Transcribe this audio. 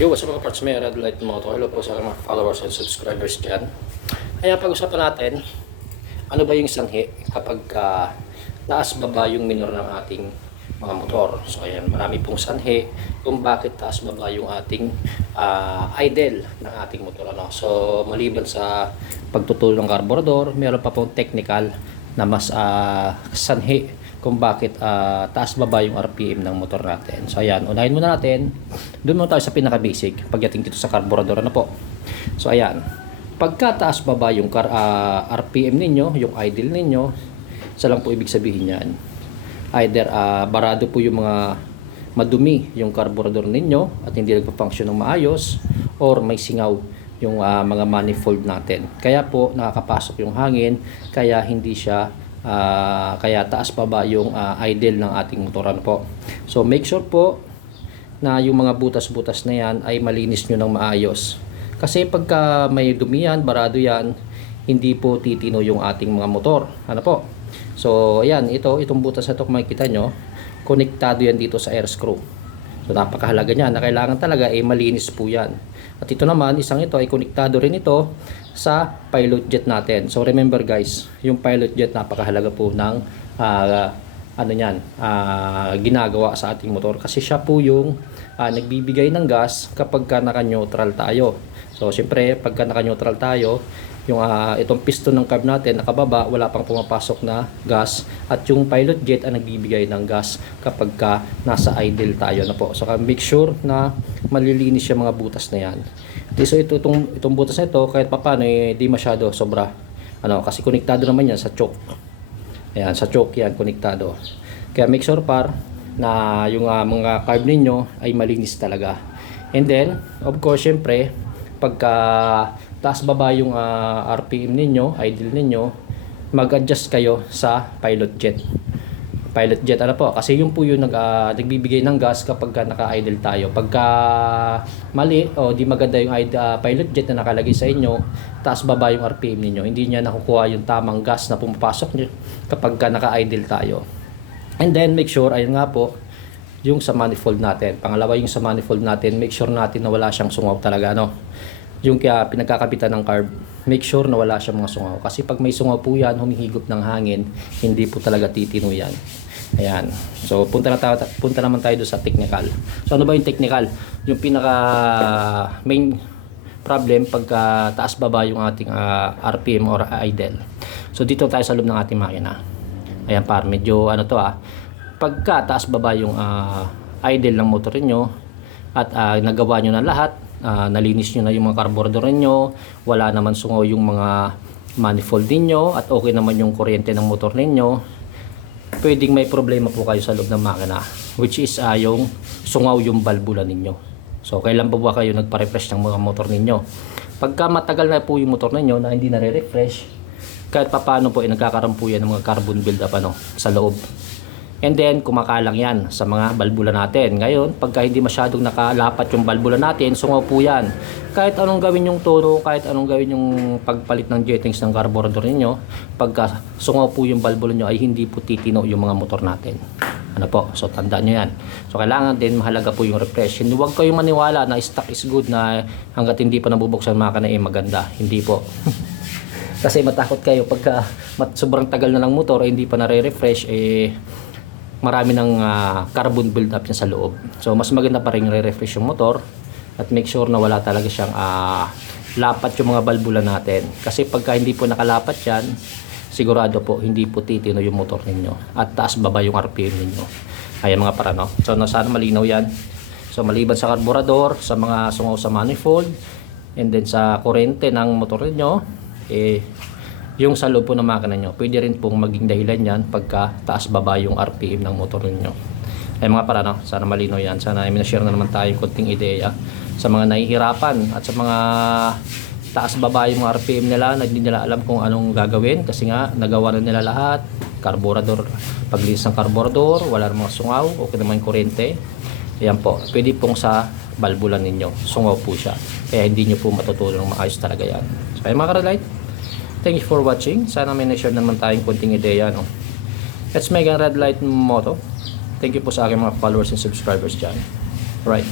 Yo, what's up mga parts? May Red Light Moto. Hello po sa mga followers and subscribers dyan. Kaya pag-usapan natin, ano ba yung sanhi kapag taas-baba yung minor ng ating mga motor. So ayan, marami pong sanhi kung bakit taas-baba yung ating idle ng ating motor. Ano? So maliban sa pagtutulo ng carburetor, meron pa pong technical na mas sanhi kung bakit taas-baba yung RPM ng motor natin. So ayan, unahin muna natin. Doon muna tayo sa pinaka-basic pagdating dito sa carburetor. Ano po? So ayan, pagka taas-baba yung RPM ninyo, yung idle ninyo, isa lang po ibig sabihin yan. Either barado po yung mga madumi yung carburetor ninyo at hindi nagpa-function ng maayos, or may singaw yung mga manifold natin. Kaya po nakakapasok yung hangin, kaya hindi siya kaya taas pa ba yung idle ng ating motoran po. So make sure po na yung mga butas-butas na yan ay malinis nyo ng maayos. Kasi pagka may dumi yan, barado yan, hindi po titino yung ating mga motor. Ano po? So ayan, itong butas na ito kung makikita nyo, konektado yan dito sa air screw. So napakahalaga niyan na kailangan talaga malinis po yan. At ito naman, isang ito ay konektado rin ito sa pilot jet natin. So remember guys, yung pilot jet napakahalaga po ng ginagawa sa ating motor. Kasi siya po yung nagbibigay ng gas kapag naka-neutral tayo. So siyempre, pagka naka-neutral tayo, yung itong piston ng carb natin nakababa, wala pang pumapasok na gas, at yung pilot jet ang nagbibigay ng gas kapag nasa idle tayo na po. So make sure na malilinis yung mga butas na yan. So itong butas na ito, kahit papaano di masyado sobra, kasi konektado naman yan sa choke. Ayan, sa choke yan konektado. Kaya make sure na yung mga carb ninyo ay malinis talaga. And then of course, syempre pagka taas baba yung RPM ninyo, idle ninyo, mag-adjust kayo sa pilot jet. Pilot jet kasi yun po yung nagbibigay ng gas kapag naka-idle tayo. Pagka mali o di maganda yung pilot jet na nakalagay sa inyo, taas baba yung RPM ninyo, hindi niya nakukuha yung tamang gas na pumapasok nyo kapag naka-idle tayo. And then make sure, ayun nga po, yung sa manifold natin. Pangalawa, yung sa manifold natin, make sure natin na wala siyang sungaw talaga, yung kaya pinagkakapitan ng carb, make sure na wala siyang mga sungaw. Kasi pag may sungaw po yan, humihigop ng hangin, hindi po talaga titino yan. Ayan. So punta naman tayo doon sa technical. So ano ba yung technical? Yung pinaka main problem pagka taas baba yung ating RPM or idle. So dito tayo sa loob ng ating makina. Ayan medyo pagka taas baba yung idle ng motor niyo at nagawa nyo na lahat, nalinis nyo na yung mga carburetor niyo, wala naman sungaw yung mga manifold niyo, at okay naman yung kuryente ng motor niyo, pwedeng may problema po kayo sa loob ng makina, which is yung sungaw yung balbula ninyo. So kailan po ba kayo nagpa-refresh ng mga motor ninyo? Pagka matagal na po yung motor ninyo na hindi nare-refresh, kahit papaano po nagkakaroon po yan ng mga carbon buildup sa loob. And then kumakalang yan sa mga balbula natin. Ngayon, pagka hindi masyadong nakalapat yung balbula natin, sungaw po yan. Kahit anong gawin yung tono, kahit anong gawin yung pagpalit ng jettings ng carburetor ninyo, pagka sungaw po yung balbula nyo, ay hindi po titino yung mga motor natin. So tandaan nyo yan. So kailangan din mahalaga po yung refresh. Hindi, huwag kayong maniwala na stock is good, na hanggat hindi pa nabubuksan makina maganda. Hindi po. Kasi matakot kayo pagka sobrang tagal na ng motor, hindi pa nare-refresh, marami ng carbon build-up niya sa loob. So mas maganda pa rin re-refresh yung motor at make sure na wala talaga siyang lapat yung mga balbula natin. Kasi pagka hindi po nakalapat yan, sigurado po hindi po titino yung motor ninyo at taas baba yung RPM ninyo. Ayan mga para, So sana malinaw yan. So maliban sa carburetor, sa mga sungaw sa manifold, and then sa kurente ng motor ninyo, yung sa loob po ng makina nyo, pwede rin pong maging dahilan yan pagka taas baba yung RPM ng motor nyo. Ay mga para, sana malinaw yan. Sana i-share na naman tayo konting ideya sa mga nahihirapan at sa mga taas baba yung RPM nila na hindi nila alam kung anong gagawin, kasi nga nagawa na nila lahat. Carburetor, paglinis ng carburetor, wala namang sungaw, okay naman yung kuryente. Ayan po, pwede pong sa balbulan ninyo, sungaw po siya, kaya hindi nyo po matutulong maayos talaga yan. So ay mga ka-relight, thank you for watching. Sana may na-share naman tayong konting ideya. Let's make a red light moto. Thank you po sa aking mga followers and subscribers dyan. Alright.